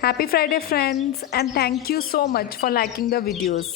Happy Friday friends and thank you so much for liking the videos.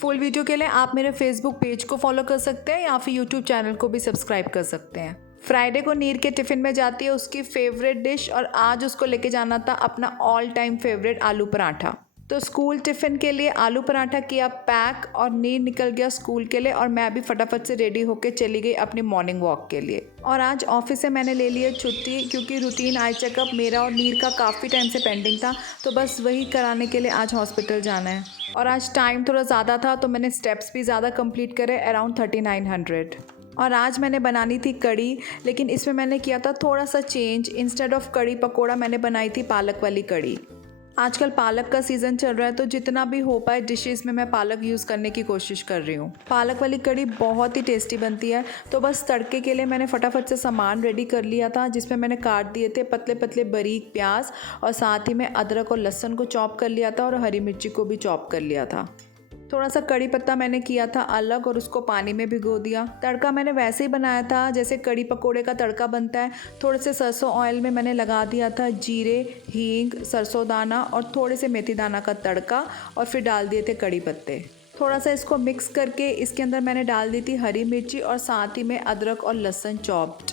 Full video के लिए आप मेरे Facebook page को follow कर सकते हैं या फिर यूट्यूब चैनल को भी सब्सक्राइब कर सकते हैं। फ्राइडे को नीर के टिफ़िन में जाती है उसकी फेवरेट डिश और आज उसको लेके जाना था अपना ऑल टाइम फेवरेट आलू पराठा। तो स्कूल टिफ़िन के लिए आलू पराठा किया पैक और नीर निकल गया स्कूल के लिए और मैं भी फटाफट से रेडी होकर चली गई अपनी मॉर्निंग वॉक के लिए। और आज ऑफिस से मैंने ले लिया छुट्टी क्योंकि रूटीन आई चेकअप मेरा और नीर का काफ़ी टाइम से पेंडिंग था, तो बस वही कराने के लिए आज हॉस्पिटल जाना है। और आज टाइम थोड़ा ज़्यादा था तो मैंने स्टेप्स भी ज़्यादा कंप्लीट करे, अराउंड 3900। और आज मैंने बनानी थी कड़ी, लेकिन इसमें मैंने किया था थोड़ा सा चेंज। इंस्टेड ऑफ कड़ी पकोड़ा मैंने बनाई थी पालक वाली कड़ी। आजकल पालक का सीज़न चल रहा है तो जितना भी हो पाए डिशेस में मैं पालक यूज़ करने की कोशिश कर रही हूँ। पालक वाली कड़ी बहुत ही टेस्टी बनती है। तो बस तड़के के लिए मैंने फटाफट से सामान रेडी कर लिया था, जिसमें मैंने काट दिए थे पतले पतले बारीक प्याज और साथ ही में अदरक और लहसुन को चॉप कर लिया था और हरी मिर्ची को भी चॉप कर लिया था। थोड़ा सा कड़ी पत्ता मैंने किया था अलग और उसको पानी में भिगो दिया। तड़का मैंने वैसे ही बनाया था जैसे कड़ी पकोड़े का तड़का बनता है। थोड़े से सरसों ऑयल में मैंने लगा दिया था जीरे, हींग, सरसों दाना और थोड़े से मेथी दाना का तड़का और फिर डाल दिए थे कड़ी पत्ते। थोड़ा सा इसको मिक्स करके इसके अंदर मैंने डाल दी थी हरी मिर्ची और साथ ही में अदरक और लहसुन चॉप्ड।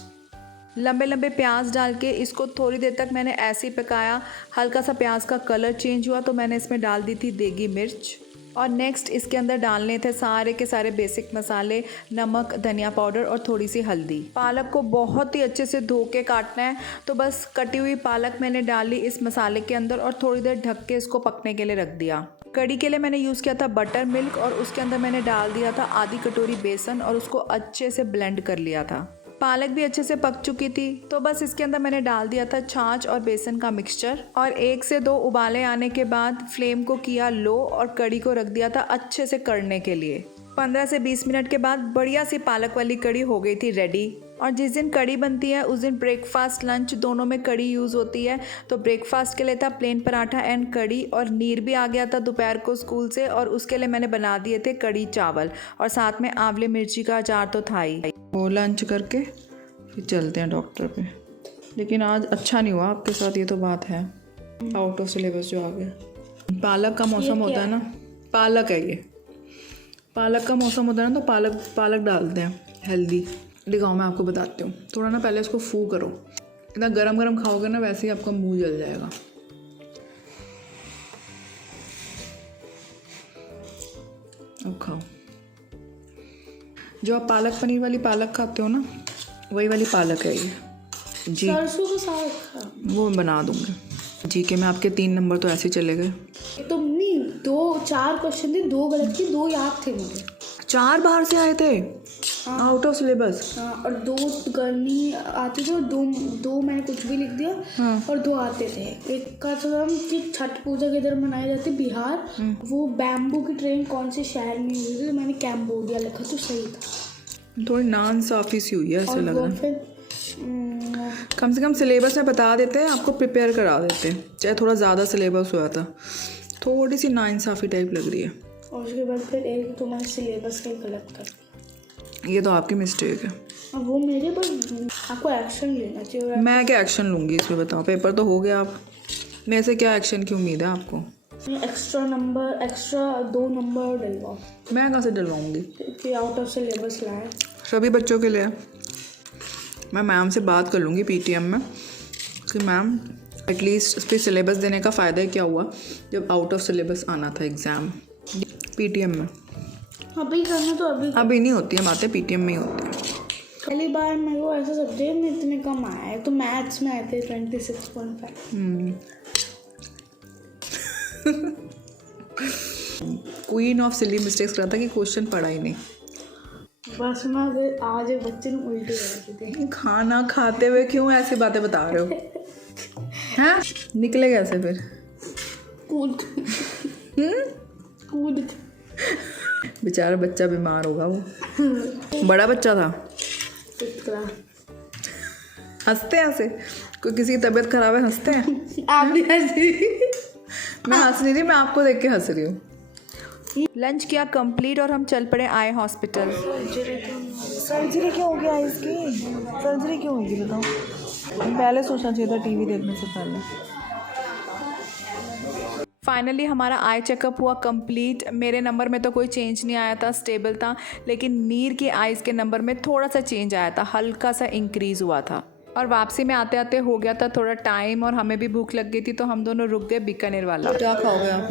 लंबे लंबे प्याज डाल के इसको थोड़ी देर तक मैंने ऐसे ही पकाया। हल्का सा प्याज का कलर चेंज हुआ तो मैंने इसमें डाल दी थी देगी मिर्च। और नेक्स्ट इसके अंदर डालने थे सारे के सारे बेसिक मसाले, नमक, धनिया पाउडर और थोड़ी सी हल्दी। पालक को बहुत ही अच्छे से धो के काटना है। तो बस कटी हुई पालक मैंने डाली इस मसाले के अंदर और थोड़ी देर ढक के इसको पकने के लिए रख दिया। कड़ी के लिए मैंने यूज़ किया था बटर मिल्क और उसके अंदर मैंने डाल दिया था आधी कटोरी बेसन और उसको अच्छे से ब्लेंड कर लिया था। पालक भी अच्छे से पक चुकी थी तो बस इसके अंदर मैंने डाल दिया था छाछ और बेसन का मिक्सचर और 1 से 2 उबाले आने के बाद फ्लेम को किया लो और कड़ी को रख दिया था अच्छे से कड़ने के लिए। 15 से 20 मिनट के बाद बढ़िया सी पालक वाली कड़ी हो गई थी रेडी। और जिस दिन कड़ी बनती है उस दिन ब्रेकफास्ट लंच दोनों में कड़ी यूज़ होती है। तो ब्रेकफास्ट के लिए था प्लेन पराठा एंड कड़ी और नीर भी आ गया था दोपहर को स्कूल से और उसके लिए मैंने बना दिए थे कड़ी चावल और साथ में आंवले मिर्ची का अचार तो था ही। वो लंच करके फिर चलते हैं डॉक्टर पे। लेकिन आज अच्छा नहीं हुआ आपके साथ, ये तो बात है। आउट ऑफ सिलेबस जो आ गया। पालक का मौसम होता है ना, पालक है ये, पालक का मौसम होता है ना तो पालक डालते हैं हेल्दी। दिखाओ मैं आपको बताती हूँ। थोड़ा ना पहले इसको फू करो, इतना गरम गरम खाओगे ना वैसे ही आपका मुंह जल जाएगा। अब खाओ। जो आप पालक पनीर वाली पालक खाते हो ना वही वाली पालक है ये जी। सरसों का साग वो बना दूंगी जी के में आपके 3 नंबर तो ऐसे ही चले गए। तो नहीं, 4 क्वेश्चन थे, 2 गलत थे, 2 याद थे मुझे। 4 बाहर से आए थे आउट ऑफ सिलेबस। और 2 करनी आती थी और 2 मैंने कुछ भी लिख दिया और 2 आते थे। एक का था कि छठ पूजा किधर मनाई जाती है, बिहार। वो बैम्बू की ट्रेन कौन से शहर में हुई थी, तो मैंने कैम्बोडिया लिखा तो सही था। थोड़ी नाइंसाफी सी हुई है ऐसा लग रहा है। फिर कम से कम सिलेबस में बता देते हैं, आपको प्रिपेयर करा देते हैं। चाहे थोड़ा ज़्यादा सिलेबस हुआ था, थोड़ी सी नाइंसाफी टाइप लग रही है। और उसके बाद फिर एक तो मैंने सिलेबस का गलत कर। ये तो आपकी मिस्टेक है। अब वो मेरे पर आपको एक्शन लेना चाहिए। मैं क्या एक्शन लूँगी इसमें, बताओ। पेपर तो हो गया, आप मेरे से क्या एक्शन की उम्मीद है आपको? एक्स्ट्रा 2 नंबर डलवाओ। मैं कहाँ से डलवाऊँगी? कि आउट ऑफ सिलेबस लाए सभी बच्चों के लिए। मैं मैम से बात कर लूँगी पीटीएम में कि मैम एटलीस्ट इस पर सिलेबस देने का फ़ायदा ही क्या हुआ जब आउट ऑफ सिलेबस आना था एग्ज़ाम पीटीएम में। अभी करना तो अभी नहीं होती है बातें, पीटीएम में ही होती है। पहली बार मेरे को ऐसा सब्जेक्ट में इतने कम आया है, तो मैथ्स में आए थे 26.5। क्वीन ऑफ सिली मिस्टेक्स रहा था कि क्वेश्चन पढ़ा ही नहीं। बस मैं आज बच्चे ने उल्टी कर दी। खाना खाते हुए क्यों ऐसी बातें बता रहे हो? हैं? निकले कैसे फिर? कूद बेचारा बच्चा बीमार होगा वो। बड़ा बच्चा था। हंसते हैं ऐसे, कोई किसी की तबीयत खराब है हंसते हैं। आप भी हंसी। मैं हंस नहीं रही, मैं आपको देख के हंस रही हूँ। लंच किया कंप्लीट और हम चल पड़े आए हॉस्पिटल। सर्जरी क्यों हो गया इसकी? सर्जरी क्यों होगी बताओ? पहले सोचना चाहिए था टीवी देखने से पहले। फाइनली हमारा आई चेकअप हुआ कंप्लीट। मेरे नंबर में तो कोई चेंज नहीं आया था, स्टेबल था, लेकिन नीर की आइज़ के नंबर में थोड़ा सा चेंज आया था, हल्का सा इंक्रीज़ हुआ था। और वापसी में आते आते हो गया था थोड़ा टाइम और हमें भी भूख लग गई थी, तो हम दोनों रुक गए बीकानेर वाला। क्या खाओगे आप?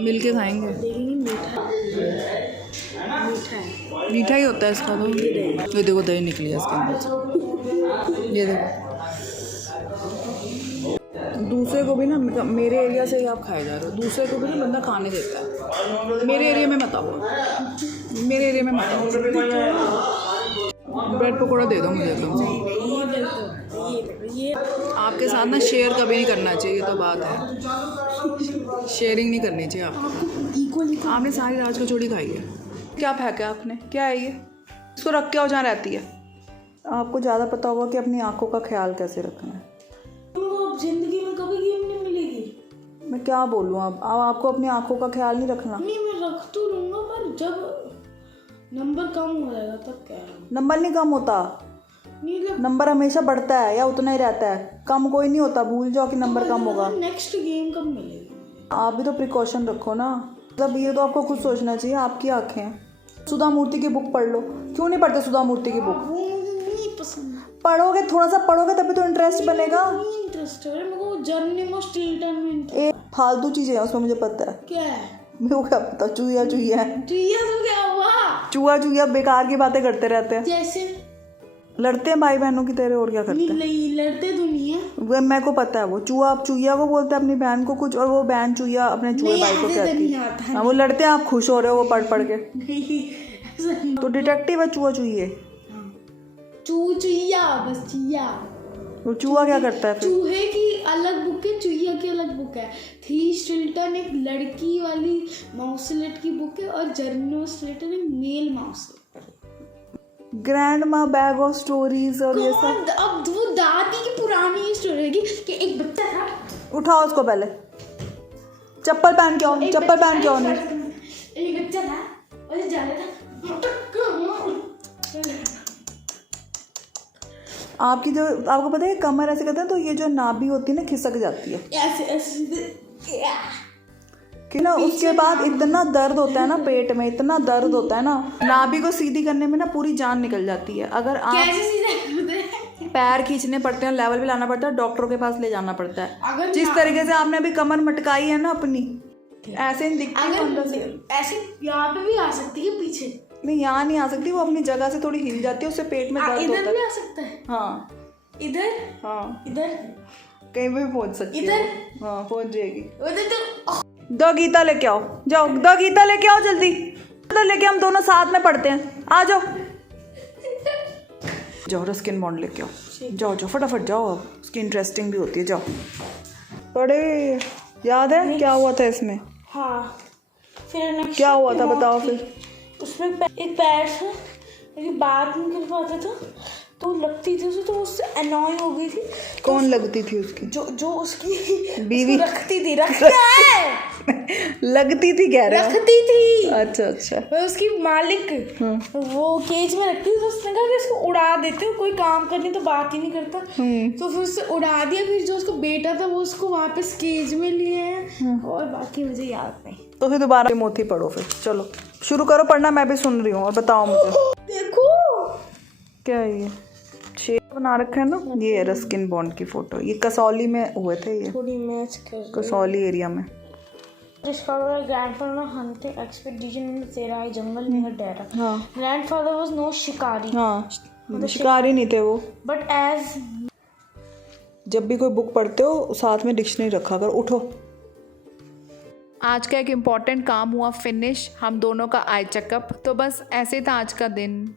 मिल के खाएंगे। मीठा ही होता है इसका तो। ये देखो दही निकली है इसके अंदर, ये देखो। दूसरे को भी ना, मेरे एरिया से ही आप खाए जा रहे हो, दूसरे को भी ना बंदा खाने देता है। मेरे एरिया में मत आओ, मेरे एरिया में मत आओ। ब्रेड पकौड़ा दे दो मुझे तो। आपके साथ ना शेयर कभी नहीं करना चाहिए, तो बात है, शेयरिंग नहीं करनी चाहिए आपको। आपने सारी राज कचौड़ी खाई है। क्या फेंका आपने? क्या है ये? इसको रख के आओ जहाँ रहती है। आपको ज़्यादा पता होगा कि अपनी आँखों का ख्याल कैसे रखना है। जिंदगी में कभी गेम नहीं मिलेगी। मैं क्या बोलूँ अब आपको अपनी आंखों का ख्याल नहीं रखना। नहीं, मैं रख तो लूँगा, पर जब नंबर कम हो जाएगा तब क्या है? नंबर नहीं कम होता, नंबर हमेशा बढ़ता है या उतना ही रहता है, कम कोई नहीं होता। भूल जाओ कि नंबर कम होगा। नेक्स्ट गेम कब मिलेगी? आप भी तो प्रिकॉशन रखो ना, मतलब ये तो आपको खुद सोचना चाहिए। आपकी आंखें हैं। सुधा मूर्ति की बुक पढ़ लो। क्यों नहीं पढ़ते सुधा मूर्ति की बुक? वो मुझे नहीं पसंद। पढ़ोगे, थोड़ा सा पढ़ोगे तभी तो इंटरेस्ट बनेगा। इंटरेस्ट है मेरे को, जर्नी में स्टिल्टन में। एक फालतू चीजें हैं उसमें, मुझे पता है। क्या है? मेरे को क्या पता, चूहिया चूहिया है। चूहिया तो क्या हुआ? चूहा चूहिया बेकार की बातें करते रहते हैं। जैसे लड़ते हैं भाई बहनों की तरह, और क्या करते हैं? नहीं, लड़ते तो नहीं है। वो मेरे को पता है। वो चूहा चूहिया को बोलते हैं अपनी बहन को कुछ, और वो बहन चूहिया अपने चूहे भाई को कहती है। हाँ, वो लड़ते हैं, आप खुश हो रहे हो वो पढ़ पढ़ के। तो डिटेक्टिव है चूहा चूहिए। चूहिया, बस चूहिया। वो चूहा क्या करता है फिर? चूहे की अलग बुक है, चूहिया की अलग बुक है। थी स्टिल्टन एक लड़की वाली माउसलेट की बुक है, और जर्नी स्टिल्टन एक मेल माउसलेट। ग्रैंड माँ बैग ऑफ स्टोरीज और ये सब। अब वो दादी की पुरानी स्टोरी है कि एक बच्चा था। उठाओ उसको पहले, चप्पल पहन के आओ, चप्पल पहन के आओ। नहीं, एक बच्चा था और जा रहा था। आपकी जो, आपको पता है कमर ऐसे करते हैं तो ये जो नाभि होती है ना खिसक जाती है ऐसे ऐसे कि ना, उसके बाद इतना दर्द होता है ना पेट में, इतना दर्द होता है ना। नाभि को सीधी करने में ना पूरी जान निकल जाती है। अगर आप कैसे सीधा करते हैं? पैर खींचने पड़ते हैं, लेवल भी लाना पड़ता है, डॉक्टरों के पास ले जाना पड़ता है। अगर जिस तरीके से आपने अभी कमर मटकाई है ना अपनी, ऐसे नहीं दिखती। अगर ऐसे यहाँ पे भी आ सकती है, पीछे नहीं, यहाँ नहीं आ सकती, वो अपनी जगह से थोड़ी हिल जाती है, उससे पेट में दर्द होता है। इधर भी आ सकता है। हाँ, इधर, हाँ, इधर, कहीं भी पहुंच सकती है। इधर, हाँ, पहुंच जाएगी। उधर तो दो गीता लेके आओ, जाओ, दो गीता लेके आओ जल्दी। तो लेके हम दोनों साथ में पढ़ते हैं। आ जाओ, जाओ रस्किन बॉन्ड लेके आओ। जाओ जाओ फटाफट जाओ, अब उसकी इंटरेस्टिंग भी होती है। जाओ पढ़े। याद है क्या हुआ था इसमें? हाँ, फिर क्या हुआ था बताओ फिर। उसमें एक पैर था, मेरी बात नहीं कर पाता था, तो लगती थी उसे, तो उससे अनॉय हो गई थी। कौन लगती थी उसकी? जो उसकी बीवी रखती थी। रखता है लगती थी कह रहे हो? रखती थी। अच्छा अच्छा। उसकी मालिक वो केज में रखती थी, तो उसने कहा कि इसको उड़ा देते हो, कोई काम करनी तो बात ही नहीं करता। तो फिर उससे उड़ा दिया। फिर जो उसको बेटा था वो उसको वापस केज में लिए हैं, और बाकी मुझे याद नहीं। तो फिर दोबारा मोती पढ़ो फिर। चलो शुरू करो पढ़ना, मैं भी सुन रही हूँ, और बताओ मुझे। देखो क्या है ये? शेप बना रखा है ना। ये है रस्किन बॉन्ड की फोटो। ये कसौली में हुए थे, ये थोड़ी मैच कर कसौली एरिया में। Discovered a grandfather on a hunting expedition in the Terai jungle near Dera. हाँ Grandfather was no shikari, हाँ, शिकारी नहीं थे वो। but as जब भी कोई बुक पढ़ते हो साथ में डिक्शनरी रखा कर। उठो। आज का एक इम्पॉर्टेंट काम हुआ फिनिश, हम दोनों का आई चेकअप। तो बस ऐसे था आज का दिन।